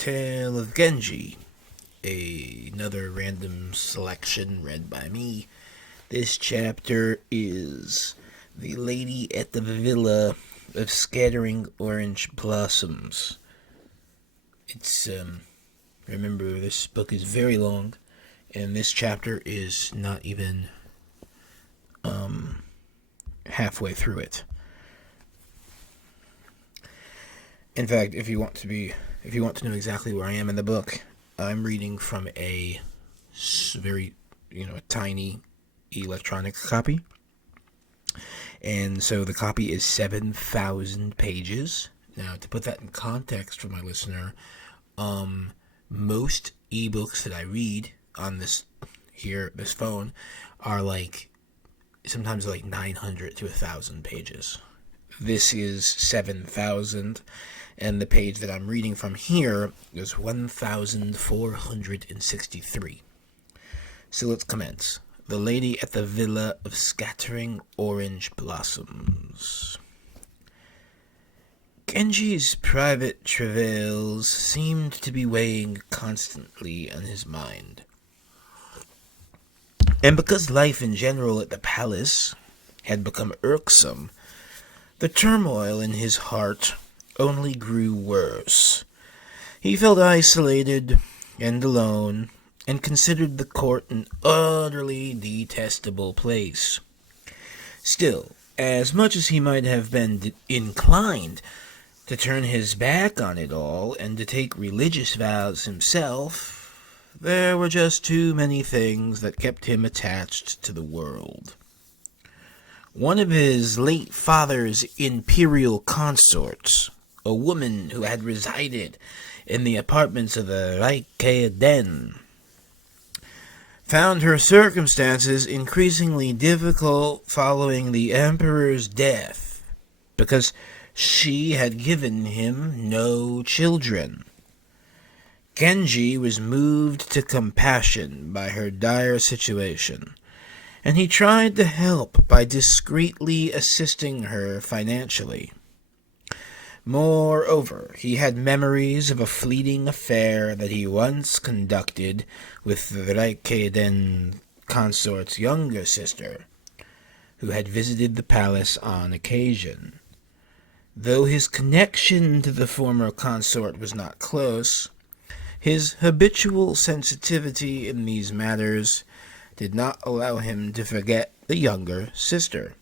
Tale of Genji, another random selection read by me. This chapter is The Lady at the Villa of Scattering Orange Blossoms. Remember, this book is very long, and this chapter is not even, halfway through it. In fact, if you want to know exactly where I am in the book, I'm reading from a very, a tiny electronic copy. And so the copy is 7,000 pages. Now, to put that in context for my listener, most ebooks that I read on this phone are sometimes 900 to 1,000 pages. This is 7,000, and the page that I'm reading from here is 1,463. So let's commence. The Lady at the Villa of Scattering Orange Blossoms. Genji's private travails seemed to be weighing constantly on his mind. And because life in general at the palace had become irksome, the turmoil in his heart only grew worse. He felt isolated and alone, and considered the court an utterly detestable place. Still, as much as he might have been inclined to turn his back on it all and to take religious vows himself, there were just too many things that kept him attached to the world. One of his late father's imperial consorts, a woman who had resided in the apartments of the Raikkonen, found her circumstances increasingly difficult following the emperor's death, because she had given him no children. Genji was moved to compassion by her dire situation, and he tried to help by discreetly assisting her financially. Moreover, he had memories of a fleeting affair that he once conducted with the Raikkonen consort's younger sister, who had visited the palace on occasion. Though his connection to the former consort was not close, his habitual sensitivity in these matters did not allow him to forget the younger sister.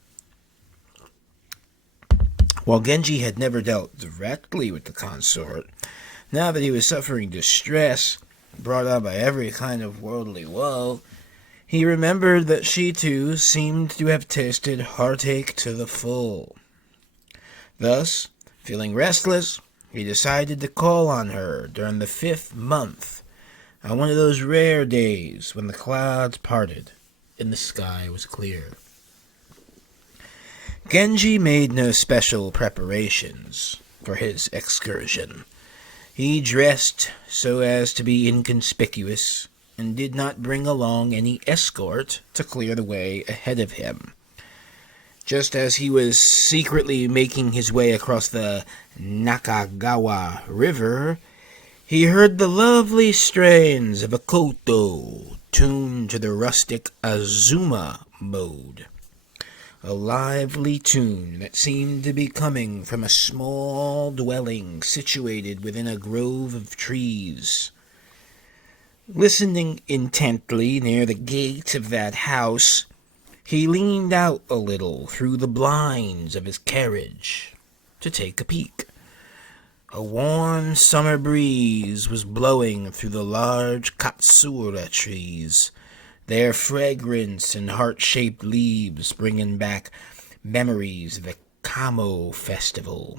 While Genji had never dealt directly with the consort, now that he was suffering distress brought on by every kind of worldly woe, he remembered that she too seemed to have tasted heartache to the full. Thus, feeling restless, he decided to call on her during the 5th month, on one of those rare days when the clouds parted and the sky was clear. Genji made no special preparations for his excursion. He dressed so as to be inconspicuous and did not bring along any escort to clear the way ahead of him. Just as he was secretly making his way across the Nakagawa River, he heard the lovely strains of a koto tuned to the rustic Azuma mode. A lively tune that seemed to be coming from a small dwelling situated within a grove of trees. Listening intently near the gate of that house, he leaned out a little through the blinds of his carriage to take a peek. A warm summer breeze was blowing through the large katsura trees, their fragrance and heart-shaped leaves bringing back memories of the Kamo festival.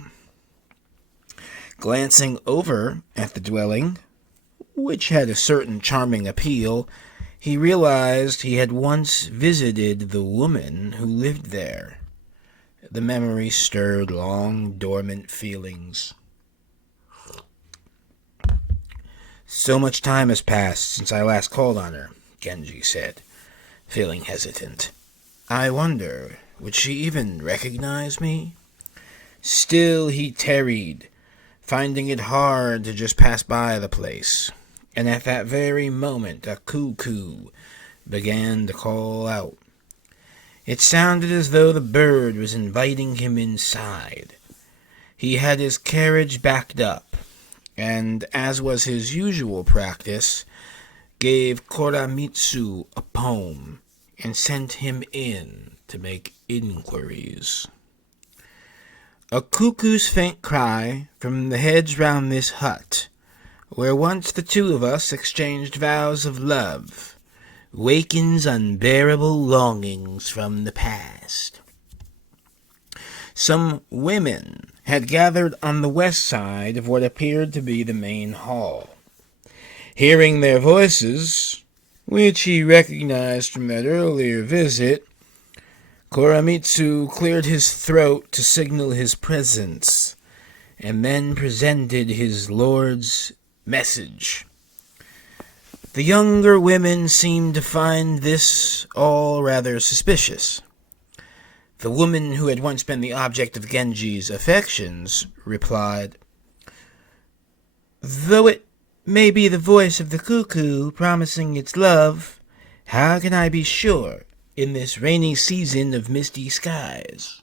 Glancing over at the dwelling, which had a certain charming appeal, he realized he had once visited the woman who lived there. The memory stirred long dormant feelings. So much time has passed since I last called on her, Genji said, feeling hesitant. I wonder, would she even recognize me? Still he tarried, finding it hard to just pass by the place. And at that very moment, a cuckoo began to call out. It sounded as though the bird was inviting him inside. He had his carriage backed up, and, as was his usual practice, gave Koremitsu a poem and sent him in to make inquiries. A cuckoo's faint cry from the hedge round this hut, where once the two of us exchanged vows of love, wakens unbearable longings from the past. Some women had gathered on the west side of what appeared to be the main hall. Hearing their voices, which he recognized from that earlier visit, Koremitsu cleared his throat to signal his presence, and then presented his lord's message. The younger women seemed to find this all rather suspicious. The woman who had once been the object of Genji's affections replied, "Though it may be the voice of the cuckoo promising its love, how can I be sure in this rainy season of misty skies?"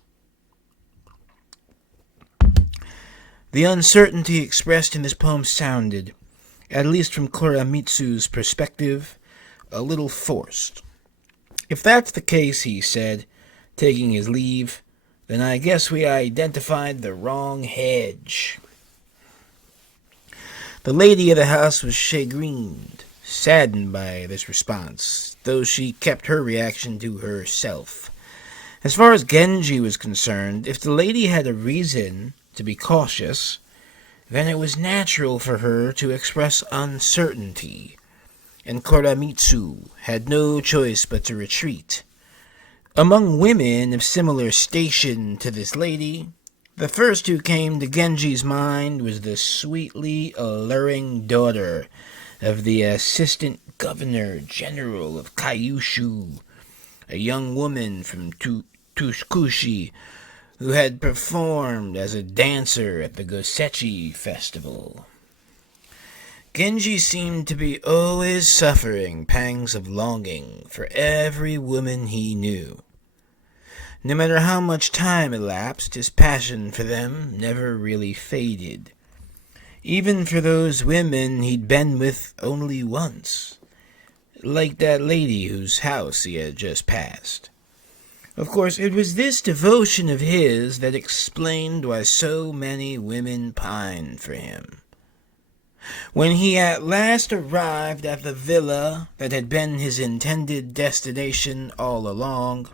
The uncertainty expressed in this poem sounded, at least from Koremitsu's perspective, a little forced. "If that's the case," he said, taking his leave, "then I guess we identified the wrong hedge." The lady of the house was chagrined, saddened by this response, though she kept her reaction to herself. As far as Genji was concerned, if the lady had a reason to be cautious, then it was natural for her to express uncertainty, and Koremitsu had no choice but to retreat. Among women of similar station to this lady, the first who came to Genji's mind was the sweetly alluring daughter of the Assistant Governor General of Kyushu, a young woman from Tushkushi, who had performed as a dancer at the Gosechi festival. Genji seemed to be always suffering pangs of longing for every woman he knew. No matter how much time elapsed, his passion for them never really faded. Even for those women he'd been with only once, like that lady whose house he had just passed. Of course, it was this devotion of his that explained why so many women pined for him. When he at last arrived at the villa that had been his intended destination all along,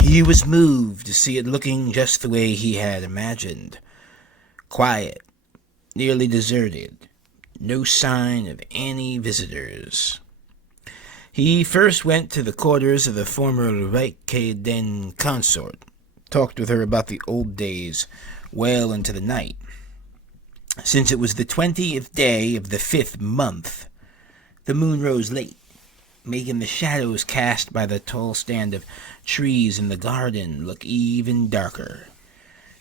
he was moved to see it looking just the way he had imagined. Quiet, nearly deserted, no sign of any visitors. He first went to the quarters of the former Reikkeiden consort, talked with her about the old days well into the night. Since it was the 20th day of the 5th month, the moon rose late, making the shadows cast by the tall stand of trees in the garden look even darker.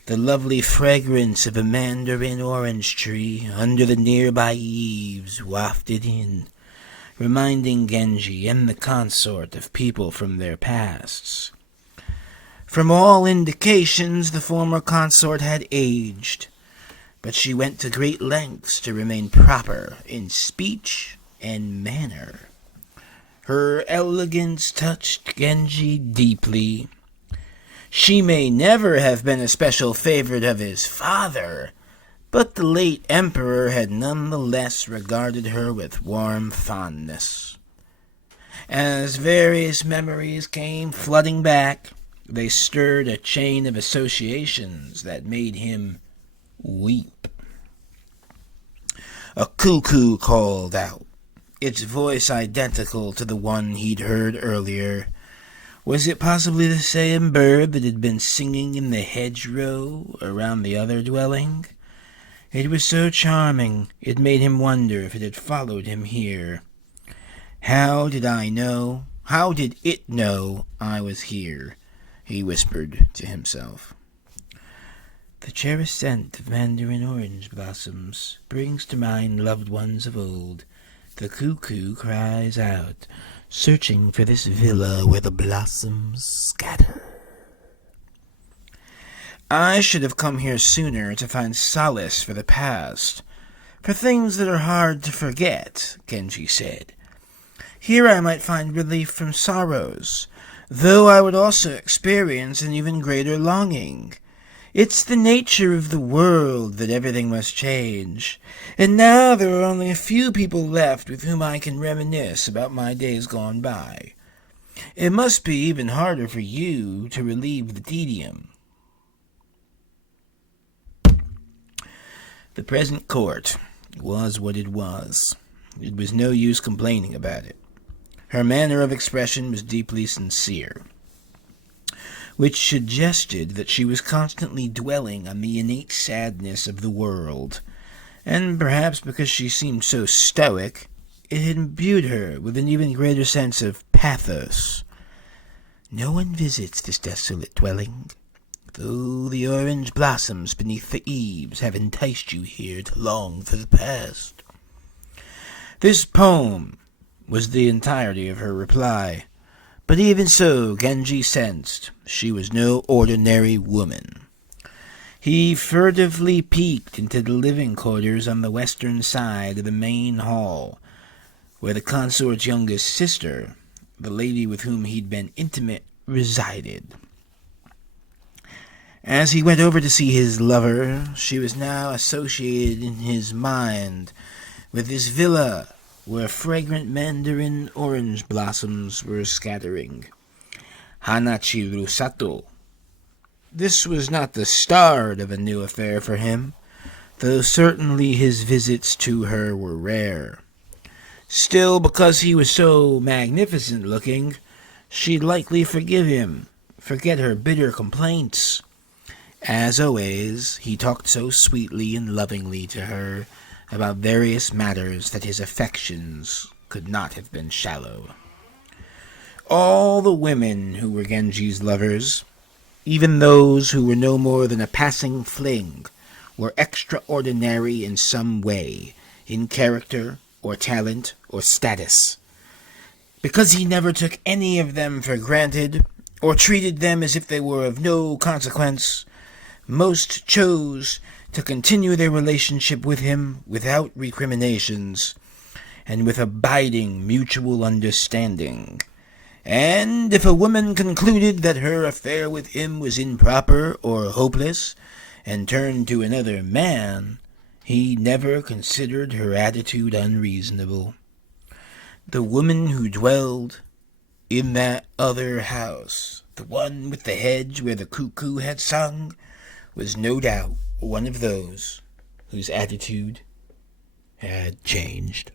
The lovely fragrance of a mandarin orange tree under the nearby eaves wafted in, reminding Genji and the consort of people from their pasts. From all indications, the former consort had aged, but she went to great lengths to remain proper in speech and manner. Her elegance touched Genji deeply. She may never have been a special favorite of his father, but the late emperor had nonetheless regarded her with warm fondness. As various memories came flooding back, they stirred a chain of associations that made him weep. A cuckoo called out, its voice identical to the one he'd heard earlier. Was it possibly the same bird that had been singing in the hedgerow around the other dwelling? It was so charming, it made him wonder if it had followed him here. How did it know I was here? He whispered to himself. The cherished scent of mandarin orange blossoms brings to mind loved ones of old. The cuckoo cries out, searching for this villa where the blossoms scatter. I should have come here sooner to find solace for the past, for things that are hard to forget, Genji said. Here I might find relief from sorrows, though I would also experience an even greater longing. It's the nature of the world that everything must change, and now there are only a few people left with whom I can reminisce about my days gone by. It must be even harder for you to relieve the tedium. The present court was what it was. It was no use complaining about it. Her manner of expression was deeply sincere, which suggested that she was constantly dwelling on the innate sadness of the world, and perhaps because she seemed so stoic, it had imbued her with an even greater sense of pathos. No one visits this desolate dwelling, though the orange blossoms beneath the eaves have enticed you here to long for the past. This poem was the entirety of her reply, but even so, Genji sensed she was no ordinary woman. He furtively peeked into the living quarters on the western side of the main hall, where the consort's youngest sister, the lady with whom he'd been intimate, resided. As he went over to see his lover, she was now associated in his mind with this villa where fragrant mandarin orange blossoms were scattering. Hanachi Sato. This was not the start of a new affair for him, though certainly his visits to her were rare. Still, because he was so magnificent looking, she'd likely forgive him, forget her bitter complaints. As always, he talked so sweetly and lovingly to her about various matters that his affections could not have been shallow. All the women who were Genji's lovers, even those who were no more than a passing fling, were extraordinary in some way, in character or talent or status. Because he never took any of them for granted, or treated them as if they were of no consequence, most chose to continue their relationship with him without recriminations, and with abiding mutual understanding. And if a woman concluded that her affair with him was improper or hopeless, and turned to another man, he never considered her attitude unreasonable. The woman who dwelled in that other house, the one with the hedge where the cuckoo had sung, was no doubt one of those whose attitude had changed.